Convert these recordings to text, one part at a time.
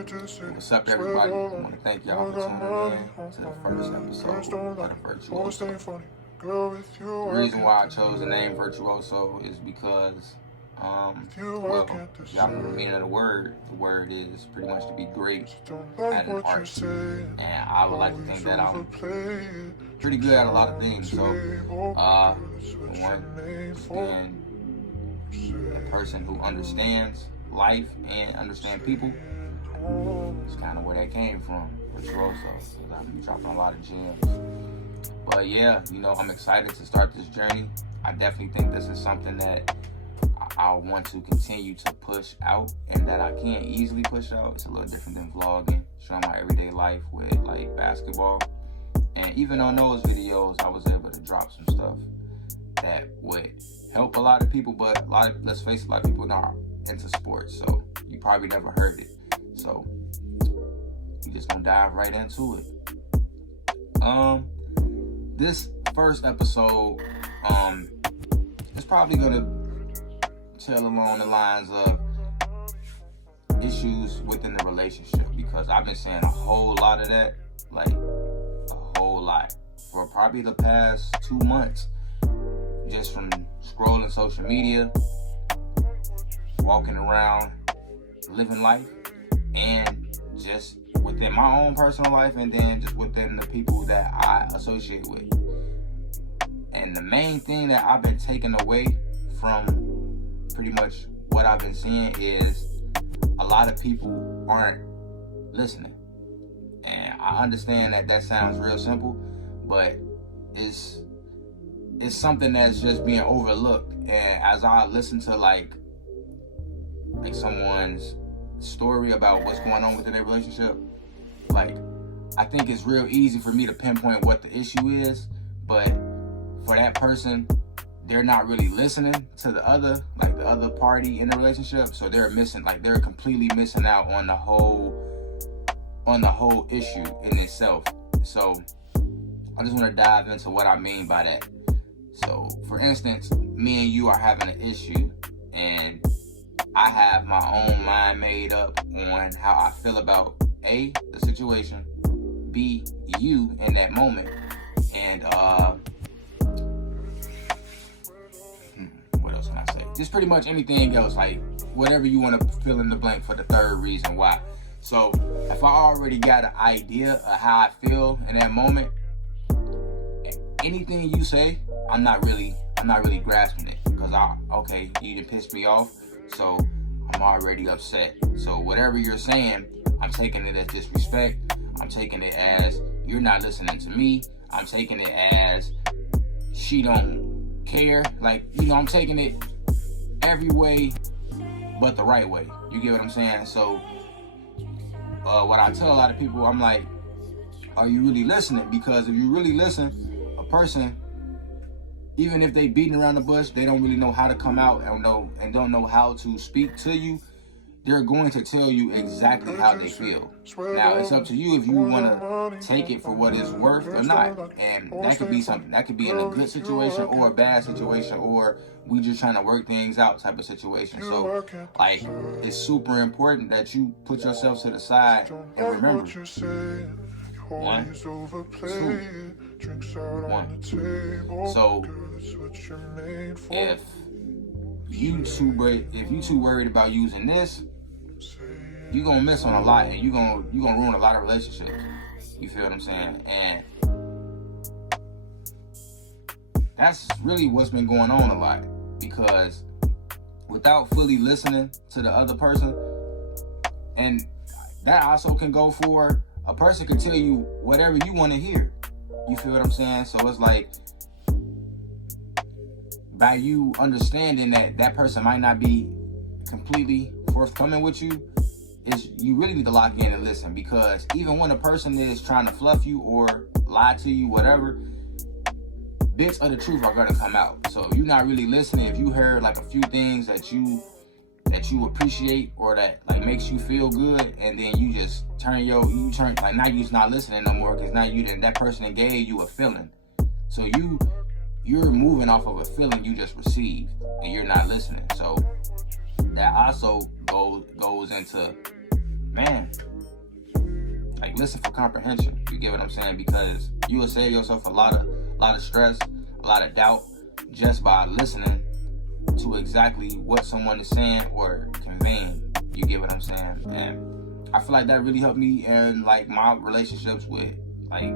What's up, everybody? I want to thank y'all for tuning in to the first episode of the Virtuoso. The reason why I chose the name Virtuoso is because, y'all know the meaning of the word. The word is pretty much to be great at an art. And I would like to think that I'm pretty good at a lot of things. So, being a person who understands life and understand people, it's kind of where that came from, Virtuoso. I've been dropping a lot of gems. But yeah, I'm excited to start this journey. I definitely think this is something that I want to continue to push out and that I can't easily push out. It's a little different than vlogging, showing my everyday life with like basketball. And even on those videos, I was able to drop some stuff that would help a lot of people, but let's face it, a lot of people not into sports, so you probably never heard it. So we just gonna dive right into it. This first episode is probably gonna tell along the lines of issues within the relationship, because I've been saying a whole lot of that, like a whole lot, for probably the past 2 months, just from scrolling social media, walking around, living life, and just within my own personal life, and then just within the people that I associate with. And the main thing that I've been taking away from pretty much what I've been seeing is a lot of people aren't listening. And I understand that sounds real simple, but it's something that's just being overlooked. And as I listen to like someone's story about what's going on within their relationship, like, I think it's real easy for me to pinpoint what the issue is, but for that person, they're not really listening to the other party in the relationship, so they're completely missing out on the whole issue in itself. So I just want to dive into what I mean by that. So, for instance, me and you are having an issue, and I have my own mind made up on how I feel about A, the situation, B, you in that moment, and what else can I say? Just pretty much anything else, like whatever you want to fill in the blank for the third reason why. So, if I already got an idea of how I feel in that moment, anything you say, I'm not really grasping it, because you done pissed me off, so I'm already upset. So whatever you're saying, I'm taking it as disrespect. I'm taking it as you're not listening to me. I'm taking it as she don't care. Like, I'm taking it every way but the right way. You get what I'm saying? So what I tell a lot of people, I'm like, are you really listening? Because if you really listen, a person, even if they beating around the bush, they don't really know how to come out and don't know how to speak to you, they're going to tell you exactly how they feel. Now, it's up to you if you want to take it for what it's worth or not. And that could be something. That could be in a good situation or a bad situation, or we just trying to work things out type of situation. So, like, it's super important that you put yourself to the side and remember, 1, 2, 1. So, if you too worried about using this, you're gonna miss on a lot, and you're gonna ruin a lot of relationships. You feel what I'm saying? And that's really what's been going on a lot, because without fully listening to the other person, and that also can go for a person can tell you whatever you want to hear. You feel what I'm saying? So it's like, by you understanding that person might not be completely forthcoming with you, you really need to lock in and listen, because even when a person is trying to fluff you or lie to you, whatever, bits of the truth are gonna come out. So if you're not really listening, if you heard like a few things that you appreciate or that like makes you feel good, and then you just turn now you're just not listening no more, because now that person gave you a feeling. So you're moving off of a feeling you just received, and you're not listening. So that also goes into, man, like listen for comprehension. You get what I'm saying? Because you will save yourself a lot of stress, a lot of doubt just by listening to exactly what someone is saying or conveying. You get what I'm saying? And I feel like that really helped me in like my relationships with like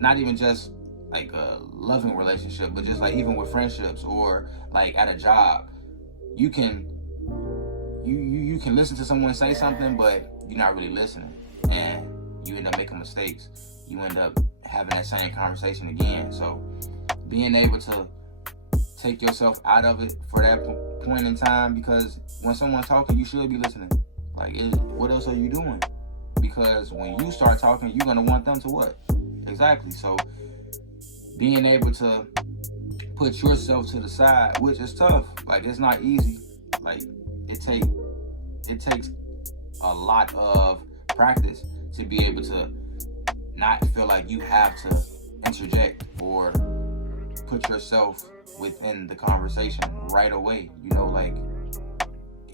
not even just like a loving relationship, but just like even with friendships or like at a job. You can listen to someone say something, but you're not really listening, and you end up making mistakes. You end up having that same conversation again. So being able to take yourself out of it for that point in time, because when someone's talking, you should be listening. Like, what else are you doing? Because when you start talking, you're gonna want them to what? Exactly. So being able to put yourself to the side, which is tough. Like, it's not easy. Like, it takes a lot of practice to be able to not feel like you have to interject or put yourself within the conversation right away. You know, like,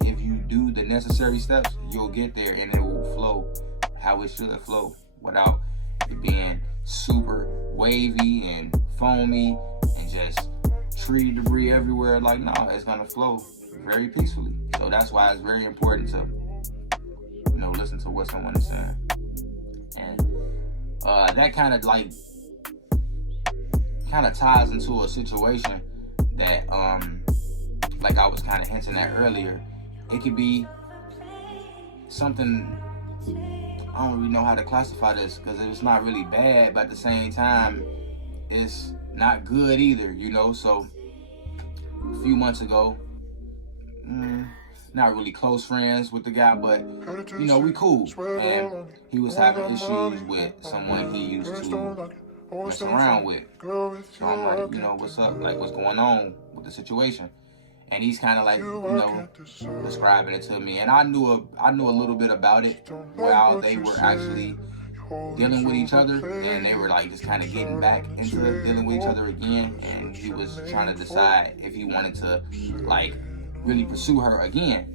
if you do the necessary steps, you'll get there and it will flow how it should flow without it being super wavy and foamy and just tree debris everywhere. Like, no, it's gonna flow very peacefully. So that's why it's very important to, you know, listen to what someone is saying. And that kind of ties into a situation that like I was kind of hinting at earlier. It could be something, I don't really know how to classify this, because it's not really bad, but at the same time it's not good either, you know. So a few months ago, not really close friends with the guy, but you know, we cool, and he was having issues with someone he used to mess around with. So I'm like, you know, what's up? Like, what's going on with the situation? And he's kind of like, you know, describing it to me. And I knew a little bit about it while they were actually dealing with each other, and they were like just kind of getting back into dealing with each other again. And he was trying to decide if he wanted to like really pursue her again.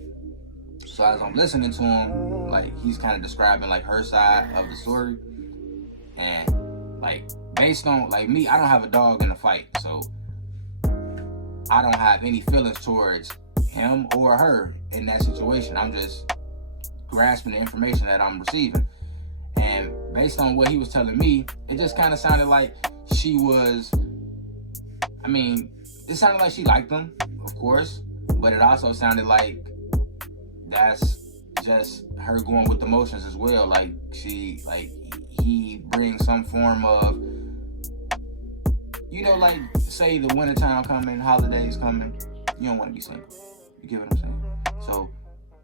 So as I'm listening to him, like, he's kind of describing like her side of the story, and like based on like me, I don't have a dog in the fight, so I don't have any feelings towards him or her in that situation. I'm just grasping the information that I'm receiving. And based on what he was telling me, it just kind of sounded like she was, I mean, it sounded like she liked him, of course, but it also sounded like that's just her going with the motions as well. Like, he brings some form of, you know, like, say the wintertime coming, holidays coming, you don't want to be single. You get what I'm saying? So,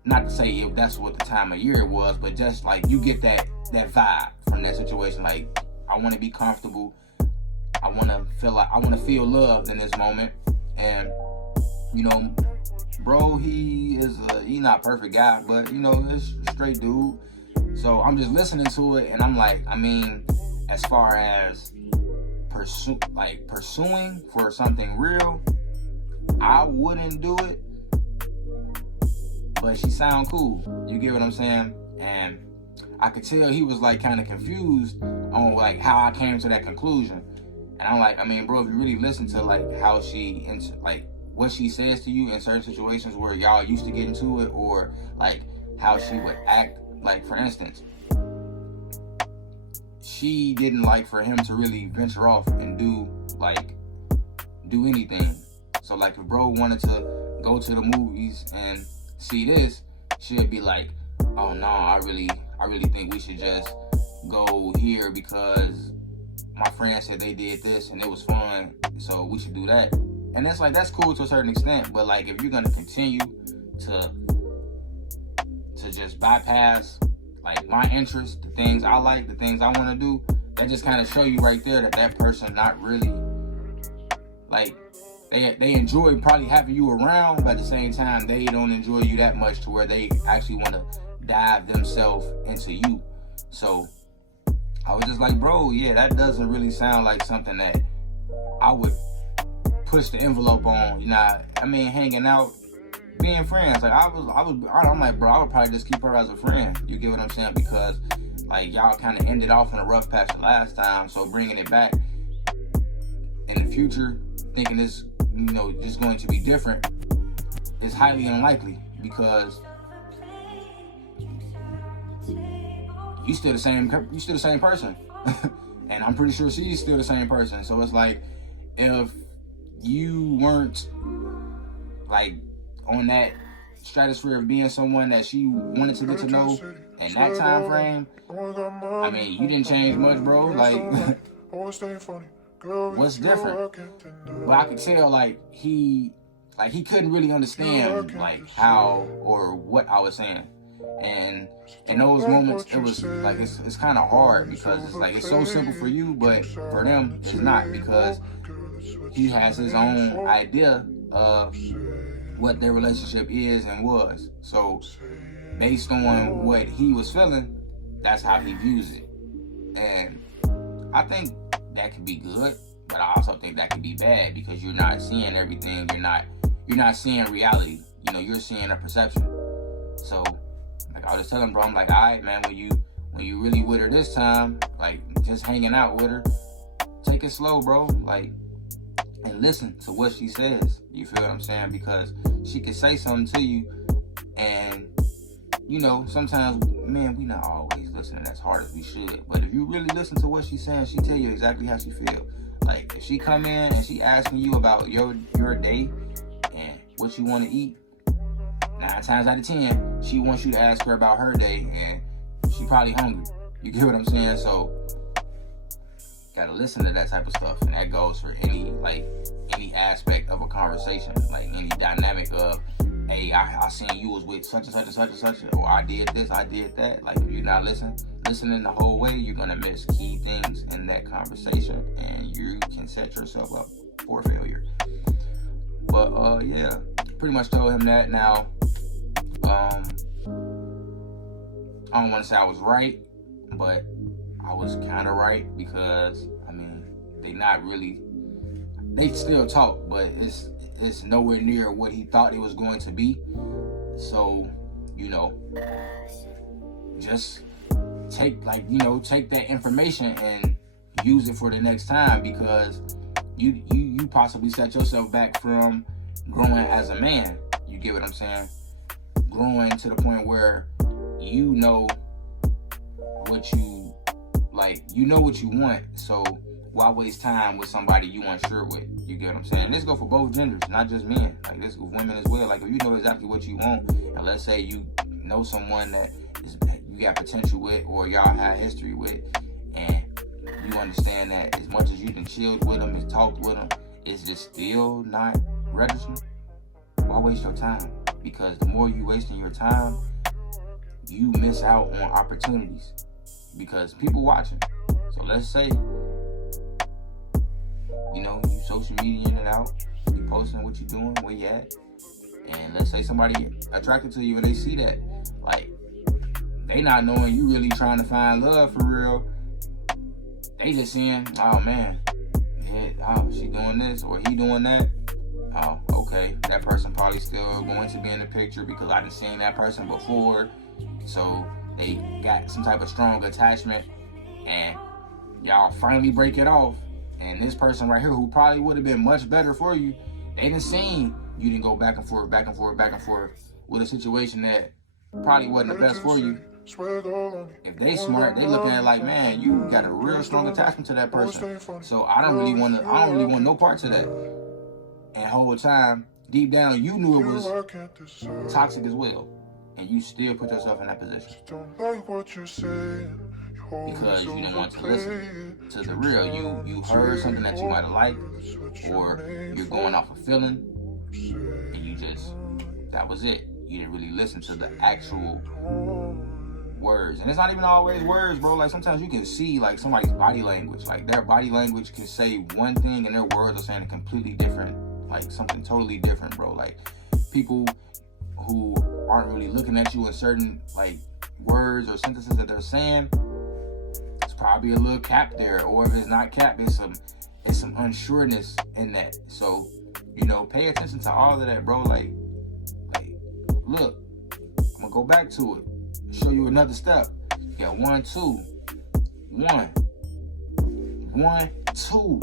not to say if that's what the time of year it was, but just like you get that vibe from that situation. Like, I want to be comfortable. I want to feel loved in this moment. And, you know, bro, he's not a perfect guy, but, you know, it's a straight dude. So I'm just listening to it, and I'm like, I mean, as far as pursuing for something real, I wouldn't do it, but she sound cool. You get what I'm saying? And I could tell he was like kind of confused on like how I came to that conclusion. And I'm like, I mean, bro, if you really listen to like how she like what she says to you in certain situations where y'all used to get into it, or like how she would act, like for instance, she didn't like for him to really venture off and do anything. So like if bro wanted to go to the movies and see this, she'd be like, oh no, I really think we should just go here because my friend said they did this and it was fun, so we should do that. And that's like, that's cool to a certain extent, but like if you're gonna continue to just bypass like my interests, the things I like, the things I want to do, that just kind of show you right there that person not really like, they enjoy probably having you around, but at the same time they don't enjoy you that much to where they actually want to dive themselves into you. So I was just like, bro, yeah, that doesn't really sound like something that I would push the envelope on. You know, I mean, hanging out, being friends. Like I'm like, bro, I would probably just keep her as a friend. You get what I'm saying? Because like y'all kind of ended off in a rough patch the last time, so bringing it back in the future, thinking it's just going to be different, is highly unlikely because you still the same person, and I'm pretty sure she's still the same person. So it's like if you weren't like on that stratosphere of being someone that she wanted to get to know in that time frame, I mean, you didn't change much, bro. Like, what's different? But I could tell, like he couldn't really understand like how or what I was saying, and in those moments, it was like it's kind of hard because it's like it's so simple for you, but for them, it's not, because he has his own idea of what their relationship is and was. So based on what he was feeling, that's how he views it. And I think that could be good, but I also think that could be bad because you're not seeing everything. You're not seeing reality. You're seeing a perception. So like I was telling him, bro, I'm like, all right, man, when you really with her this time, like just hanging out with her, take it slow, bro. Like, and listen to what she says. You feel what I'm saying? Because she can say something to you, and sometimes, man, we not always listening as hard as we should. But if you really listen to what she's saying, she tell you exactly how she feel. Like if she come in and she asking you about your day and what you want to eat, 9 times out of 10, she wants you to ask her about her day, and she probably hungry. You get what I'm saying? So gotta listen to that type of stuff, and that goes for any aspect of a conversation, like any dynamic of, hey, I seen you was with such and such and such and such, or I did this, I did that. Like if you're not listening the whole way, you're gonna miss key things in that conversation, and you can set yourself up for failure. But yeah, pretty much told him that. Now, I don't want to say I was right, but I was kind of right, because I mean, they still talk, but it's nowhere near what he thought it was going to be. So, just take that information and use it for the next time, because you possibly set yourself back from growing as a man. You get what I'm saying? Growing to the point where you know what you like, what you want. So why waste time with somebody you unsure with? You get what I'm saying? This go for both genders, not just men. Like this go for women as well. Like if you know exactly what you want, and let's say you know someone that you got potential with, or y'all have history with, and you understand that as much as you can chilled with them and talked with them, is this still not registering? Why waste your time? Because the more you wasting your time, you miss out on opportunities, because people watching. So let's say, you social media in and out, you posting what you doing, where you at, and let's say somebody attracted to you and they see that, like, they not knowing you really trying to find love for real. They just seeing, oh man, she doing this or he doing that. Oh, okay, that person probably still going to be in the picture because I done seen that person before. So they got some type of strong attachment, and y'all finally break it off. And this person right here, who probably would have been much better for you, they done seen you didn't go back and forth with a situation that probably wasn't the best for you. If they smart, they looking at it like, man, you got a real strong attachment to that person. So I don't really want no parts of that. And the whole time, deep down, you knew it was toxic as well, and you still put yourself in that position because you didn't want to listen to the real. You heard something that you might have liked, or you're going off a feeling, and that was it. You didn't really listen to the actual words. And it's not even always words, bro. Like sometimes you can see like somebody's body language. Like their body language can say one thing and their words are saying a completely different, like something totally different, bro. Like people who aren't really looking at you in certain like words or sentences that they're saying, it's probably a little cap there. Or if it's not cap, it's some unsureness in that. So, pay attention to all of that, bro. Like look, I'm gonna go back to it. Show you another step. You got 1, 2. 1, 1, 2.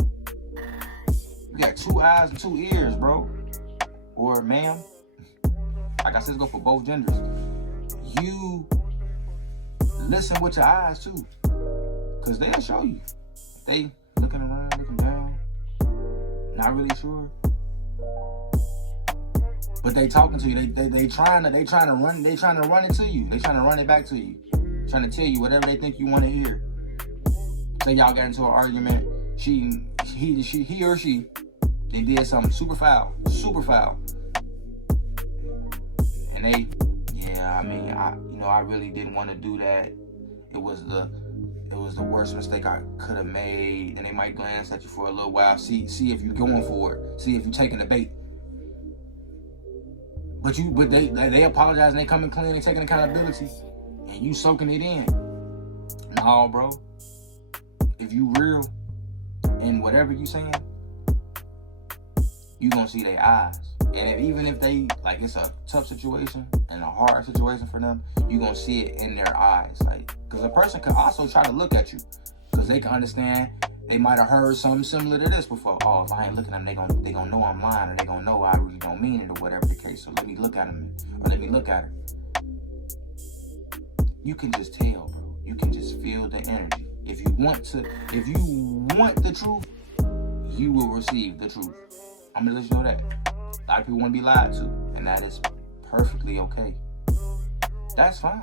You got 2 eyes and 2 ears, bro. Or ma'am. Like I said, go for both genders. You listen with your eyes too. Cause they'll show you. They looking around, looking down. Not really sure. But they talking to you. They trying to run it to you. They trying to run it back to you. Trying to tell you whatever they think you want to hear. Say y'all got into an argument. He or she, they did something super foul. And I really didn't want to do that. It was the worst mistake I could have made. And they might glance at you for a little while, see if you're going for it, see if you're taking the bait. But they apologize and they coming clean and taking accountability, and you soaking it in. No, bro. If you real in whatever you saying, you gonna see their eyes. And even if they, like, it's a tough situation and a hard situation for them, you gonna see it in their eyes. Like, because a person can also try to look at you, because they can understand they might have heard something similar to this before. Oh, if I ain't looking at them, they gonna know I'm lying, or they gonna know I really don't mean it, or whatever the case. So let me look at them, or let me look at her. You can just tell, bro. You can just feel the energy. If you want the truth, you will receive the truth. I'm gonna let you know that. A lot of people want to be lied to, and that is perfectly okay. That's fine.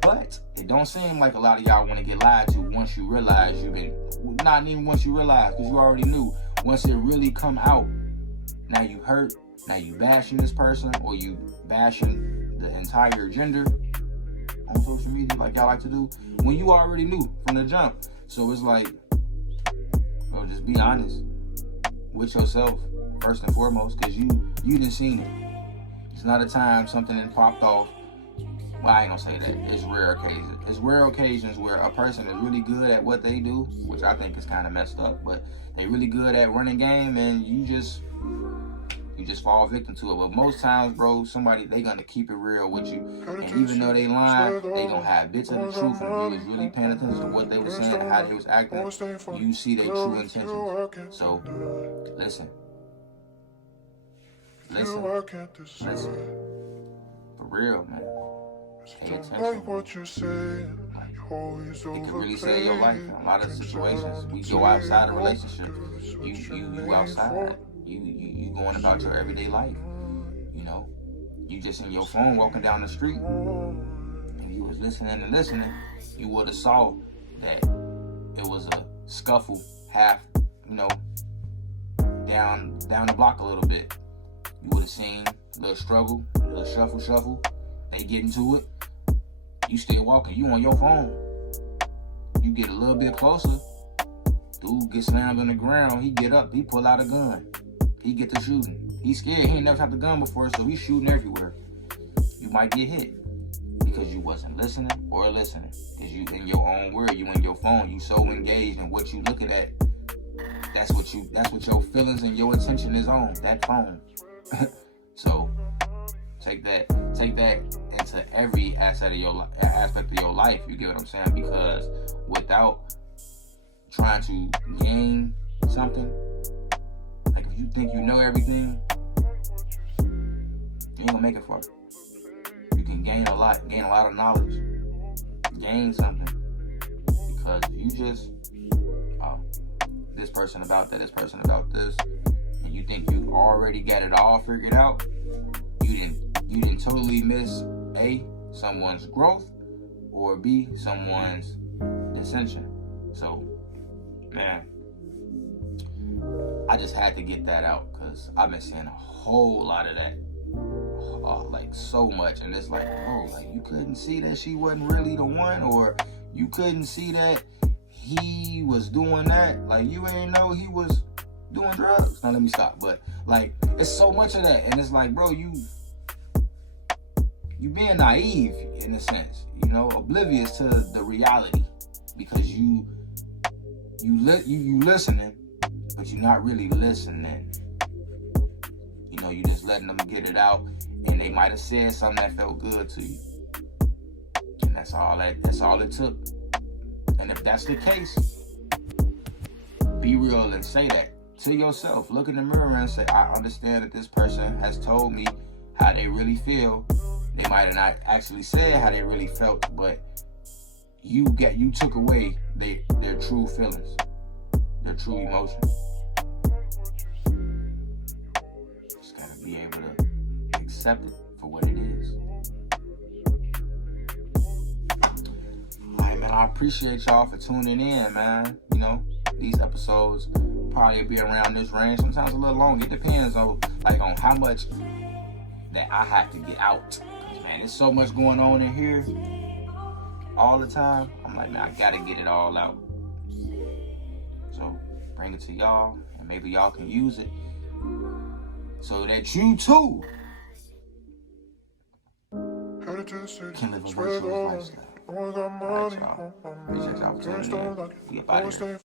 But it don't seem like a lot of y'all want to get lied to once you realize not even once you realize, because you already knew. Once it really come out, now you hurt, now you bashing this person, or you bashing the entire gender on social media like y'all like to do, when you already knew from the jump. So it's like, bro, just be honest with yourself first and foremost, because you done seen it. It's not a time something that popped off. Well, I ain't gonna say that. It's rare occasions. It's rare occasions where a person is really good at what they do, which I think is kind of messed up, but they really good at running game, and you just fall victim to it. But most times, bro, they gonna keep it real with you, and even though they lying, they gonna have bits of the truth. And if you was really paying attention to what they were saying and how they was acting, you see their true intentions. So listen. For real, man. Pay attention. It can really save your life in a lot of situations. We go outside of relationships. You outside. You going about your everyday life. You know, you just in your phone walking down the street, and you was listening, you would have saw that it was a scuffle half, down the block a little bit. You would have seen a little struggle, a little shuffle. They get into it. You still walking. You on your phone. You get a little bit closer. Dude gets slammed on the ground. He get up. He pull out a gun. He get to shooting. He's scared. He ain't never had the gun before, so he's shooting everywhere. You might get hit because you wasn't listening. Because you in your own world. You in your phone. You so engaged in what you looking at. That's what your feelings and your attention is on. That phone. So take that into every aspect of your life. You get what I'm saying? Because without trying to gain something, like if you think you know everything, you ain't gonna make it far. You can gain a lot of knowledge, gain something, because you just this person about that, this person about this, and you think you already got it all figured out. You didn't totally miss A, someone's growth, or B, someone's dissension. So, man, I just had to get that out, because I've been seeing a whole lot of that, like so much, and it's like, oh, like you couldn't see that she wasn't really the one, or you couldn't see that he was doing that, like you ain't know he was doing drugs. Now let me stop, but like it's so much of that, and it's like, bro, you being naive in a sense, oblivious to the reality, because you listening, but you're not really listening. You just letting them get it out, And they might have said something that felt good to you. And that's all it took. And if that's the case, be real and say that to yourself. Look in the mirror and say, I understand that this person has told me how they really feel. They might have not actually said how they really felt, but you took away their true feelings, their true emotions. Just gotta be able to accept it for what it is. Alright, man, I appreciate y'all for tuning in, man. You know, these episodes probably be around this range, sometimes a little longer. It depends on how much that I have to get out. Man, there's so much going on in here all the time. I'm like, man, I gotta get it all out. So bring it to y'all, and maybe y'all can use it so that you too can live a virtuous lifestyle. All right, y'all. Appreciate y'all for tuning in. We about here.